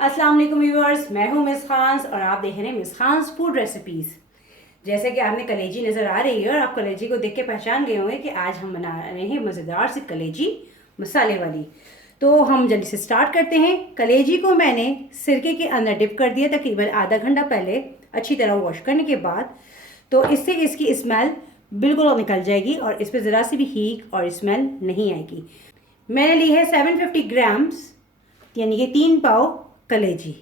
अस्सलाम वालेकुम व्यूअर्स, मैं हूं मिस खान्स और आप देख रहे हैं मिस खान्स फूड रेसिपीज़। जैसे कि आपने कलेजी नज़र आ रही है और आप कलेजी को देख के पहचान गए होंगे कि आज हम बना रहे हैं मज़ेदार सी कलेजी मसाले वाली। तो हम जल्दी से स्टार्ट करते हैं। कलेजी को मैंने सिरके के अंदर डिप कर दिया तकरीबन आधा घंटा पहले, अच्छी तरह वॉश करने के बाद। तो इससे इसकी स्मेल बिल्कुल निकल जाएगी और इस पर ज़रा सी भी हीक और स्मेल नहीं आएगी। मैंने ली है 750 ग्राम्स यानी कि 3 पाव कलेजी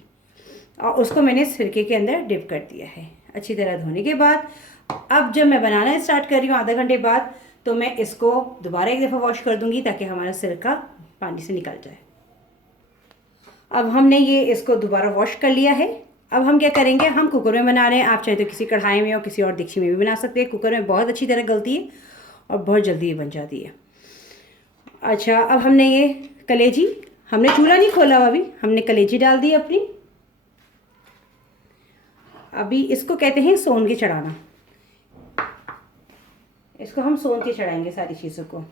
और उसको मैंने सिरके के अंदर डिप कर दिया है अच्छी तरह धोने के बाद। अब जब मैं बनाना स्टार्ट कर रही हूँ आधा घंटे बाद, तो मैं इसको दोबारा एक दफ़ा वॉश कर दूंगी ताकि हमारा सिरका पानी से निकल जाए। अब हमने ये इसको दोबारा वॉश कर लिया है। अब हम क्या करेंगे, हम कुकर में बना रहे हैं। आप चाहे तो किसी कढ़ाई में और किसी और डिक्ची में भी बना सकते हैं। कुकर में बहुत अच्छी तरह गलती है और बहुत जल्दी ये बन जाती है। अच्छा, अब हमने ये कलेजी, हमने चूल्हा नहीं खोला हुआ, अभी हमने कलेजी डाल दी अपनी। अभी इसको कहते हैं सोन के चढ़ाना। इसको हम सोन के चढ़ाएंगे सारी चीज़ों को।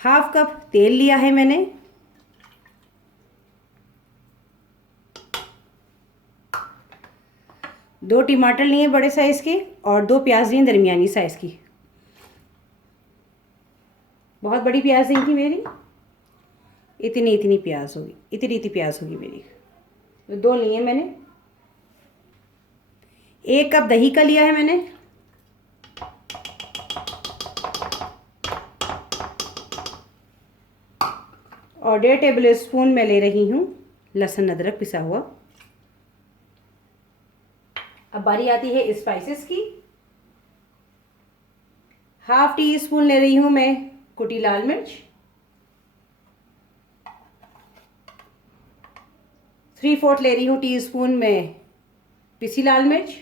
हाफ कप तेल लिया है मैंने। दो टमाटर लिए बड़े साइज़ के और 2 प्याज लिए दरमियानी साइज़ की। बहुत बड़ी प्याज नहीं थी मेरी, इतनी प्याज होगी, इतनी प्याज होगी मेरी। तो 2 लिए मैंने। 1 कप दही का लिया है मैंने। और 1.5 टेबल स्पून मैं ले रही हूँ लहसुन अदरक पिसा हुआ। अब बारी आती है स्पाइसेस की। हाफ टी स्पून ले रही हूँ मैं कुटी लाल मिर्च। 3/4 ले रही हूँ टी स्पून में पिसी लाल मिर्च।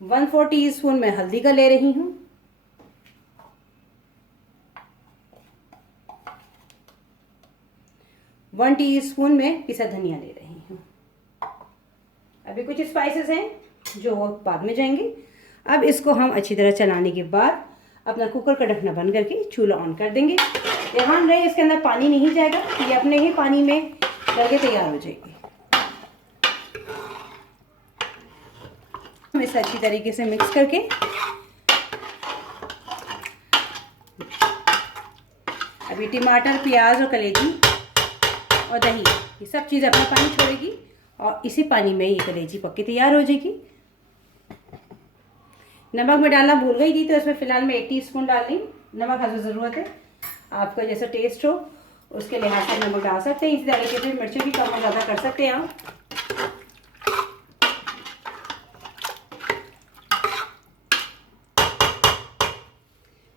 1/4 टी स्पून मैं हल्दी का ले रही हूँ। 1 टीस्पून में पिसा धनिया ले रही हूँ। अभी कुछ स्पाइसेस हैं जो बाद में जाएंगे। अब इसको हम अच्छी तरह चलाने के बाद अपना कुकर का ढक्कन बंद करके चूल्हा ऑन कर देंगे। ध्यान रहे इसके अंदर पानी नहीं जाएगा, ये अपने ही पानी में गल के तैयार हो जाएगी। हम इसे अच्छी तरीके से मिक्स करके अभी टमाटर, प्याज और कलेजी और दही ये सब चीज़ अपना पानी छोड़ेगी और इसी पानी में ये कलेजी पक के तैयार हो जाएगी। नमक में डालना भूल गई थी, तो इसमें फ़िलहाल मैं 1 टीस्पून डाल रही हूँ। नमक हर ज़रूरत है, आपका जैसा टेस्ट हो उसके लिहाज से नमक डाल सकते हैं। इसी तरीके से मिर्ची भी कम और ज़्यादा कर सकते हैं आप।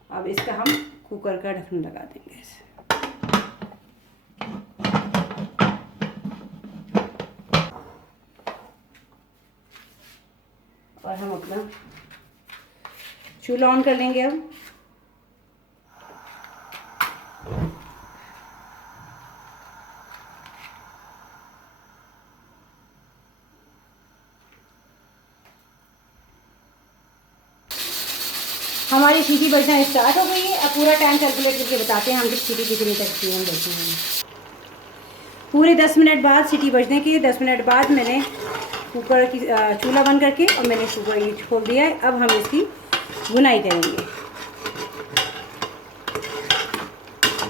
अब इसका हम कुकर का ढक्कन लगा देंगे इसे। और हम अपना चूल्हा ऑन कर लेंगे। अब हमारी सीटी बजना स्टार्ट हो गई है। अब पूरा टाइम कैलकुलेट करके बताते हैं हम कि सीटी कितनी तक की हम बजती हैं। पूरे 10 मिनट बाद सीटी बजने की 10 मिनट बाद मैंने कुकर की चूल्हा बंद करके और मैंने कुकर ये खोल दिया है। अब हम इसकी भुनाई करेंगे।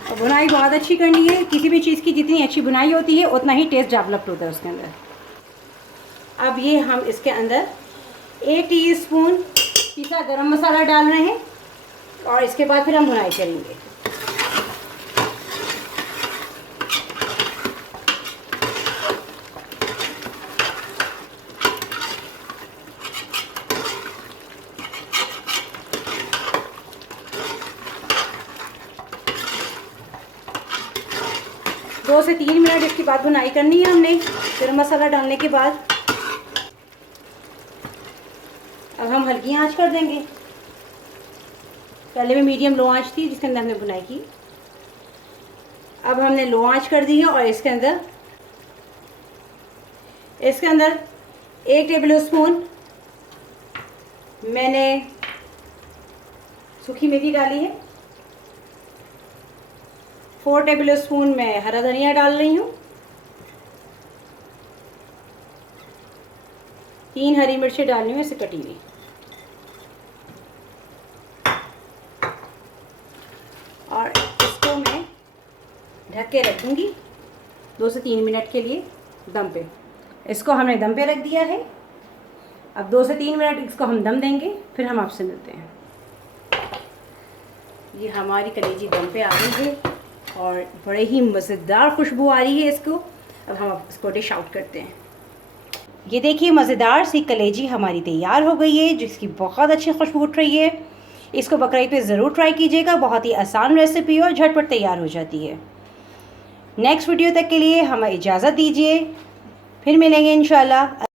और भुनाई बहुत अच्छी करनी है। किसी भी चीज़ की जितनी अच्छी भुनाई होती है उतना ही टेस्ट डेवलप होता है उसके अंदर। अब ये हम इसके अंदर 1 टीस्पून पिसा गरम मसाला डाल रहे हैं और इसके बाद फिर हम भुनाई करेंगे। दो से 3 मिनट इसके बाद भुनाई करनी है हमने गरम मसाला डालने के बाद। अब हम हल्की आंच कर देंगे। पहले में मीडियम लो आंच थी जिसके अंदर हमने भुनाई की। अब हमने लो आंच कर दी है और इसके अंदर 1 टेबल स्पून मैंने सूखी मेथी डाली है। 4 टेबल स्पून मैं हरा धनिया डाल रही हूँ, 3 हरी मिर्चें डालनी है इसे कटी हुई। और इसको मैं ढक के रख दूँगी 2 से 3 मिनट के लिए दम पे। इसको हमने दम पे रख दिया है। अब 2 से 3 मिनट इसको हम दम देंगे, फिर हम आपसे मिलते हैं। ये हमारी कलेजी दम पे आ गई है और बड़े ही मज़ेदार खुशबू आ रही है इसको। अब हम इसको डिश आउट करते हैं। ये देखिए मज़ेदार सी कलेजी हमारी तैयार हो गई है, जिसकी बहुत अच्छी खुशबू उठ रही है। इसको बकरीद पे ज़रूर ट्राई कीजिएगा, बहुत ही आसान रेसिपी और झटपट तैयार हो जाती है। नेक्स्ट वीडियो तक के लिए हमें इजाज़त दीजिए, फिर मिलेंगे इंशाल्लाह।